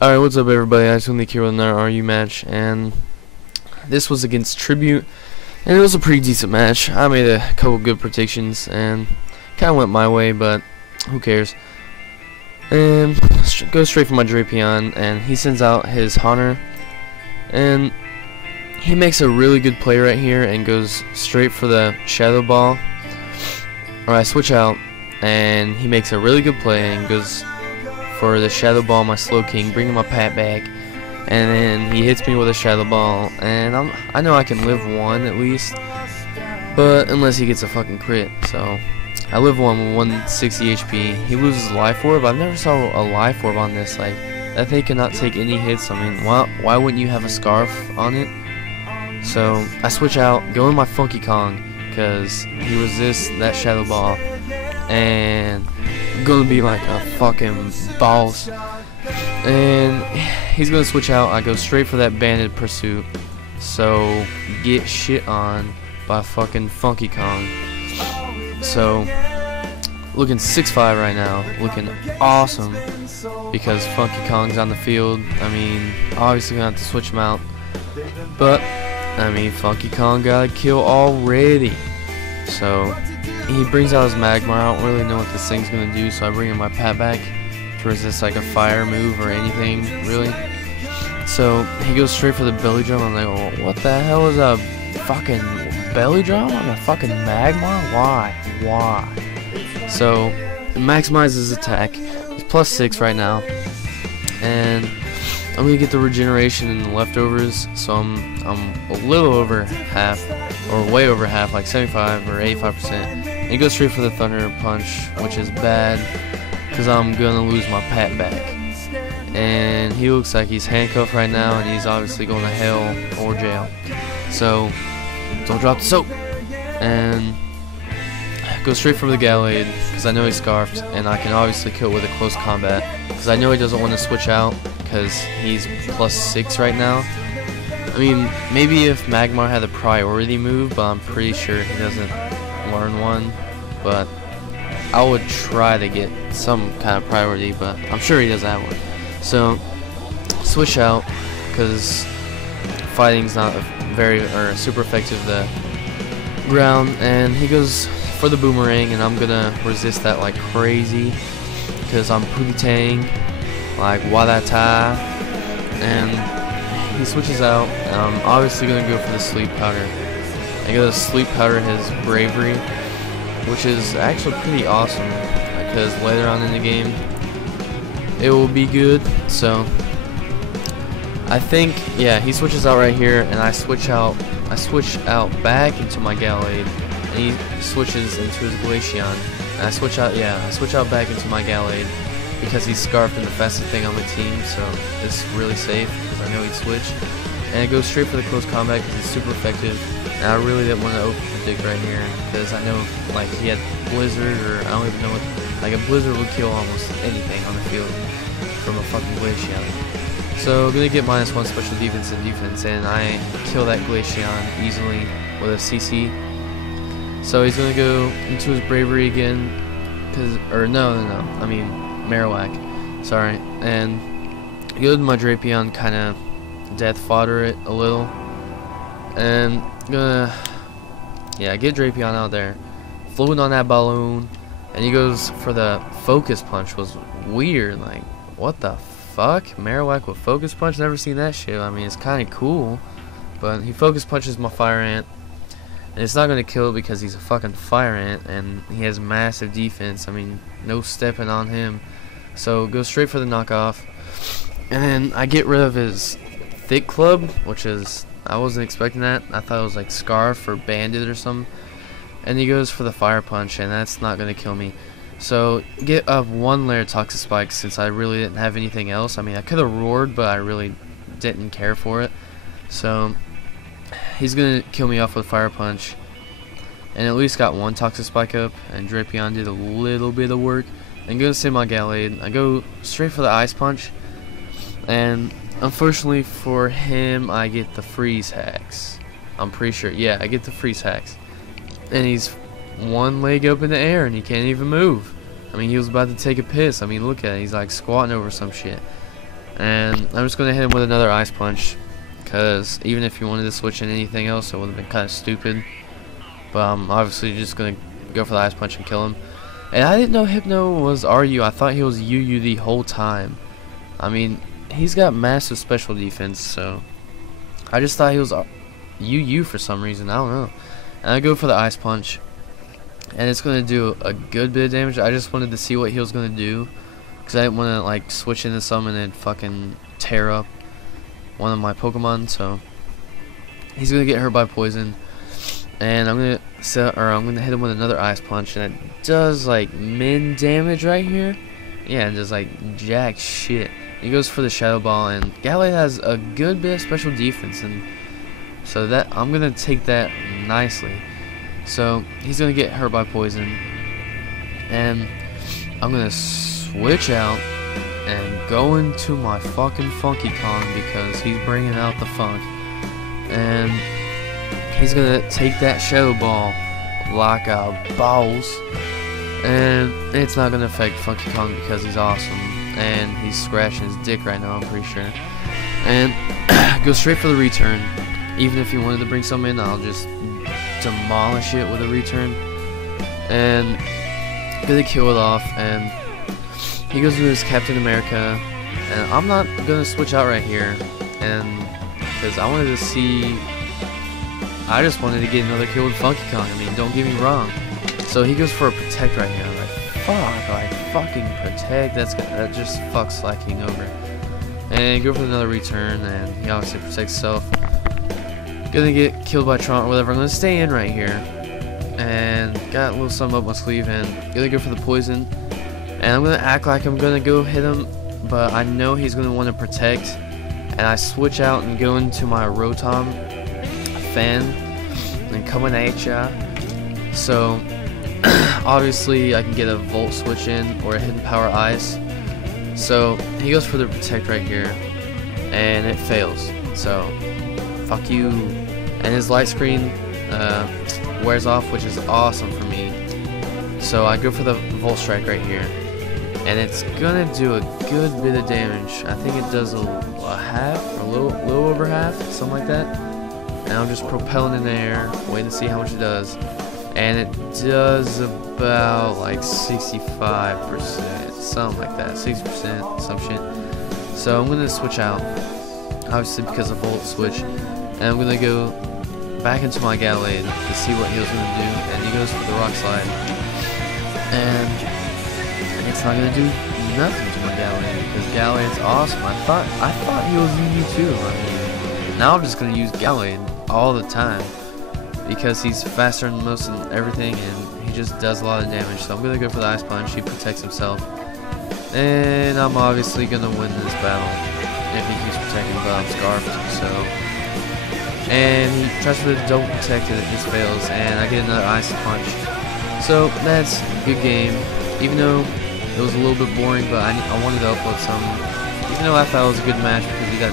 Alright, what's up everybody? I just want to here with another RU match, and this was against Tribute, and it was a pretty decent match. I made a couple good predictions, and kind of went my way, but who cares. And go straight for my Drapion, and he sends out his Haunter, and he makes a really good play right here, and goes straight for the Shadow Ball. Or I switch out, and he makes a really good play, and goes for the Shadow Ball, my Slow King, bringing my Pat back, and then he hits me with a Shadow Ball, and I know I can live one at least, but unless he gets a fucking crit. So I live one with 160 HP. He loses Life Orb. I've never saw a Life Orb on this. Like, that thing cannot take any hits. I mean, why wouldn't you have a Scarf on it? So I switch out, go in my Funky Kong, because he resists that Shadow Ball, and I'm gonna be like a fucking boss. And he's gonna switch out. I go straight for that Banded Pursuit, so get shit on by fucking Funky Kong. So looking 6'5" right now, looking awesome because Funky Kong's on the field. I mean, obviously gonna have to switch him out, but I mean, Funky Kong got a kill already. So he brings out his Magmar. I don't really know what this thing's gonna do, so I bring in my Pat back to resist like a fire move or anything really. So he goes straight for the Belly Drum. I'm like, oh, what the hell is a fucking Belly Drum on a fucking Magmar? Why? So maximizes his attack. He's +6 right now, and I'm gonna get the regeneration and the leftovers. So I'm a little over half, or way over half, like 75 or 85%. And he goes straight for the Thunder Punch, which is bad because I'm gonna lose my Pat back. And he looks like he's handcuffed right now, and he's obviously going to hell or jail. So don't drop the soap. And go straight for the Gallade because I know he's scarfed, and I can obviously kill with a close combat because I know he doesn't want to switch out because he's +6 right now. I mean, maybe if Magmar had a priority move, but I'm pretty sure he doesn't learn one. But I would try to get some kind of priority, but I'm sure he doesn't have one. So switch out because fighting's not very super effective to the ground, and he goes for the Boomerang, and I'm gonna resist that like crazy because I'm Poontang, like Wadata. And he switches out, and I'm obviously going to go for the Sleep Powder. I go to Sleep Powder his Bravery, which is actually pretty awesome because later on in the game it will be good. So I think, yeah, he switches out right here, and I switch out back into my Gallade, and he switches into his Glaceon, and I switch out back into my Gallade because he's scarfed and the fastest thing on the team, so it's really safe because I know he'd switch. And it goes straight for the close combat because it's super effective. And I really didn't want to open predict right here because I know like he had Blizzard, or I don't even know what, like a Blizzard would kill almost anything on the field from a fucking Glaceon. So I'm gonna get -1 special defense and defense, and I kill that Glaceon easily with a CC. So he's gonna go into his Bravery again, I mean Marowak, sorry, and go to my Drapion, kind of death fodder it a little, and gonna get Drapion out there, floating on that balloon, and he goes for the Focus Punch. Was weird, like what the fuck, Marowak with Focus Punch? Never seen that shit. I mean, it's kind of cool, but he Focus Punches my Fire Ant, and it's not gonna kill it because he's a fucking Fire Ant, and he has massive defense. I mean, no stepping on him. So go straight for the knockoff, and then I get rid of his Thick Club, which is, I wasn't expecting that. I thought it was like Scarf or Bandit or something. And he goes for the Fire Punch, and that's not gonna kill me. So get up 1 layer Toxic Spike since I really didn't have anything else. I mean, I could have roared, but I really didn't care for it. So he's gonna kill me off with Fire Punch, and at least got 1 Toxic Spike up, and Drapion did a little bit of work. I'm gonna send my Gallade. I go straight for the Ice Punch, and unfortunately for him, I get the Freeze Hacks. I'm pretty sure, yeah, I get the Freeze Hacks, and he's 1 leg up in the air, and he can't even move. I mean, he was about to take a piss. I mean, look at it, he's like squatting over some shit. And I'm just gonna hit him with another ice punch, because even if you wanted to switch in anything else, it would have been kind of stupid. But I'm obviously just gonna go for the ice punch and kill him. And I didn't know Hypno was RU. I thought he was UU the whole time. I mean, he's got massive special defense, so I just thought he was UU for some reason. I don't know. And I go for the ice punch, and it's gonna do a good bit of damage. I just wanted to see what he was gonna do, because I didn't want to like switch into something and fucking tear up one of my Pokemon. So he's gonna get hurt by poison, and I'm gonna hit him with another ice punch, and it does like min damage right here. Yeah, it does like jack shit. He goes for the Shadow Ball, and Gallade has a good bit of special defense, and so that I'm gonna take that nicely. So he's gonna get hurt by poison, and I'm gonna switch out and go into my fucking Funky Kong, because he's bringing out the funk, and he's gonna take that Shadow Ball like a boss, and it's not gonna affect Funky Kong because he's awesome, and he's scratching his dick right now, I'm pretty sure. And go straight for the return. Even if he wanted to bring some in, I'll just demolish it with a return, and gonna kill it off. And he goes to his Captain America, and I'm not gonna switch out right here, and because I wanted to see, I just wanted to get another kill with Funky Kong. I mean, don't get me wrong. So he goes for a protect right here. I'm like, fuck, like fucking protect. That just fucks Slacking over. And go for another return, and he obviously protects himself. Gonna get killed by Tron or whatever. I'm gonna stay in right here, and got a little something up my sleeve, and gonna go for the poison. And I'm gonna act like I'm gonna go hit him, but I know he's gonna want to protect, and I switch out and go into my Rotom fan and coming at ya. So obviously I can get a Volt switch in or a Hidden Power Ice. So he goes for the protect right here, and it fails. So fuck you. And his light screen wears off, which is awesome for me. So I go for the Volt Strike right here, and it's gonna do a good bit of damage. I think it does a half, or a little over half, something like that. And I'm just propelling in the air, waiting to see how much it does. And it does about like 65%, something like that, 60%, some shit. So I'm gonna switch out, obviously because of Volt Switch, and I'm gonna go back into my Gallade to see what he was gonna do. And he goes for the Rock Slide, and it's not gonna do nothing to my Gallade, because Gallade's awesome. I thought he was UU too. I mean, now I'm just gonna use Gallade all the time, because he's faster than most and everything, and he just does a lot of damage. So I'm gonna go for the Ice Punch. He protects himself, and I'm obviously gonna win this battle if he keeps protecting, but I'm scarfed. So, and he tries to double protect it, it just fails, and I get another Ice Punch. So that's a good game, even though it was a little bit boring, but I wanted to upload some, even though I thought it was a good match because we got